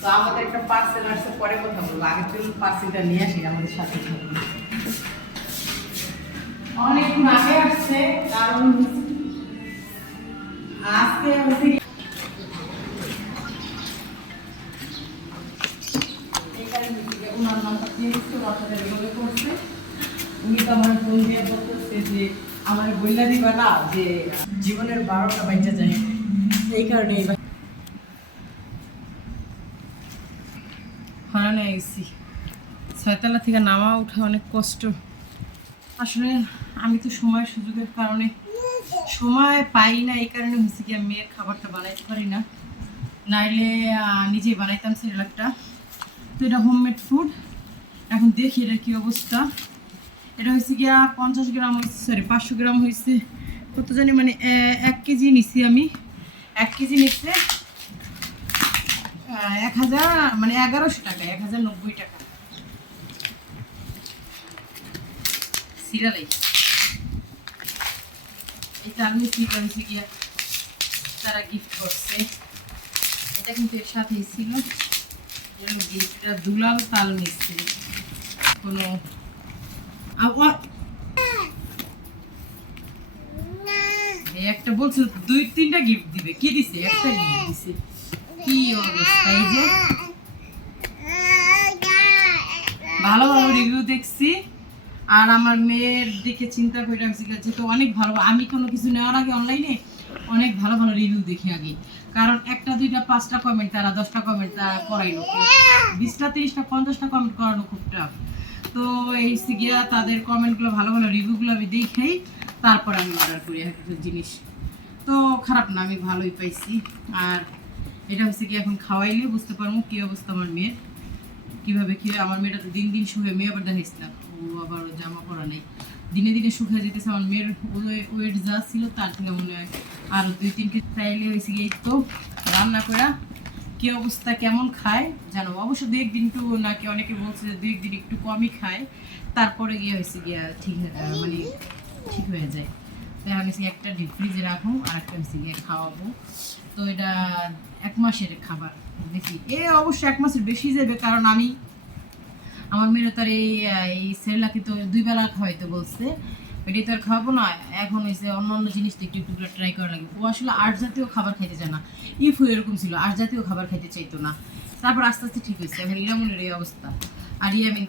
তো আমাদের একটা পার্সেল আসছে, পরে কথা বলবো, আগে চলুন পার্সেলটা নিয়ে আসি, আমাদের সাথে থাকুন। অনেকক্ষণ আগে আসছে, কারণ আজকে ওনার নামটা চেঞ্জ করে আপনাদের এভাবে করছে। উনি তো আমার ফোন দিয়ে বলতেছে যে আমার বইলা দিবা না যে জীবনের 12টা বাজে যায়, এই কারণে হারানো গেছি। 6তলা থেকে নামা ওঠা অনেক কষ্ট। আসলে আমি তো সময় সুযোগের কারণে সময় পাই না, এই কারণে হয়েছে কি মেয়ের খাবারটা বানাইতে পারি না, নাইলে নিজেই বানাইতাম সেরেলাকটা। তো এটা হোমমেড ফুড। এখন দেখি এটা কী অবস্থা। এটা হয়েছে গিয়া 50 গ্রাম হয়েছে, সরি 500 গ্রাম হয়েছে, কত জানি, মানে 1 কেজি নিছি আমি। 1 কেজি নিচ্ছে 1000, মানে 1100 টাকা, 1090 টাকা সিরিয়ালে। এই তাল মিষ্টি হয়েছে গিয়া তারা গিফট করছে, এটা কিন্তু এর সাথেই ছিল গিফটটা, দুলাল তাল মিষ্টি। কোনো একটা বলছিল 2-3টা গিফট দিবে, কি দিছে? একটা গিফট দিছে। কি অবস্থা! এই যে ভালো ভালো রিভিউ দেখছি, আর আমার মেয়ের দিকে চিন্তা করে রাখছি, যেহেতু অনেক ভালো, আমি কোনো কিছু নেওয়ার আগে অনলাইনে অনেক ভালো ভালো রিভিউ দেখি আগে, কারণ 1টা 2টা 5টা কমেন্ট, তারা 10টা কমেন্ট তারা করাইলো, 20টা 30টা 50টা কমেন্ট করানো খুব টাফ। তো এই গিয়া তাদের কমেন্টগুলো, ভালো ভালো রিভিউগুলো আমি দেখেই তারপর আমি অর্ডার করি একটা জিনিস। তো খারাপ না, আমি ভালোই পাইছি। আর এটা হচ্ছে কি এখন খাওয়াইলে বুঝতে পারবো কী অবস্থা আমার মেয়ের, কীভাবে কী। আমার মেয়েটা তো দিন দিন শুয়ে, মেয়ে আবার দেখাইছিলাম, ও আবার জামা পরা নেই, দিনে দিনে শুকিয়ে যেতেছে। আমার মেয়ের ওয়েট যা ছিল তার থেকে মনে হয় আরও 2-3 কেজি। তাইলে হয়েছে গিয়ে তো রান্না করা কী অবস্থা, কেমন খায় জানো। অবশ্য 2-1 দিন একটু, নাকি অনেকে বলছে যে 2-1 দিন একটু কমই খায়, তারপরে গিয়ে হয়েছে গিয়া ঠিক, মানে ঠিক হয়ে যায়। তাই আমি একটা ডিপ ফ্রিজে রাখবো, আর একটা হয়েছে গিয়ে খাওয়াবো। তো এটা 1 মাসের খাবার দেখি, অবশ্য 1 মাসের বেশি যাবে, কারণ আমি আমার মেয়ের তার এই সেরেলাকে তো 2 বেলা খাওয়াইতে বলছে, এটাই তো আর খাওয়াবো না। এখন হয়েছে অন্য অন্য জিনিস একটু একটু ট্রাই করা লাগে। ও আসলে আট জাতীয় খাবার খাইতে চায় না, ইফু এরকম ছিল, আট জাতীয় খাবার খাইতে চাইতো না। তারপর আস্তে আস্তে ঠিক হয়েছে। এখন ইরামনের এই অবস্থা, আর ইয়ামিন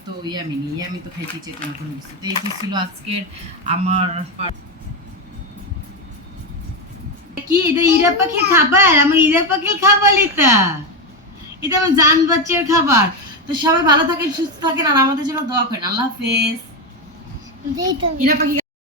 তো খাইতে চাইতো না কোনো কিছু। তো এই তো ছিল আজকের আমার কি, এটা ইরা পাখির খাবার, আমার ইরা পাখির খাবার, এটা আমার জান বাচ্চার খাবার। তো সবাই ভালো থাকেন, সুস্থ থাকেন, আর আমাদের জন্য দোয়া করেন। আল্লাহ হাফেজ। ইরা পাখি।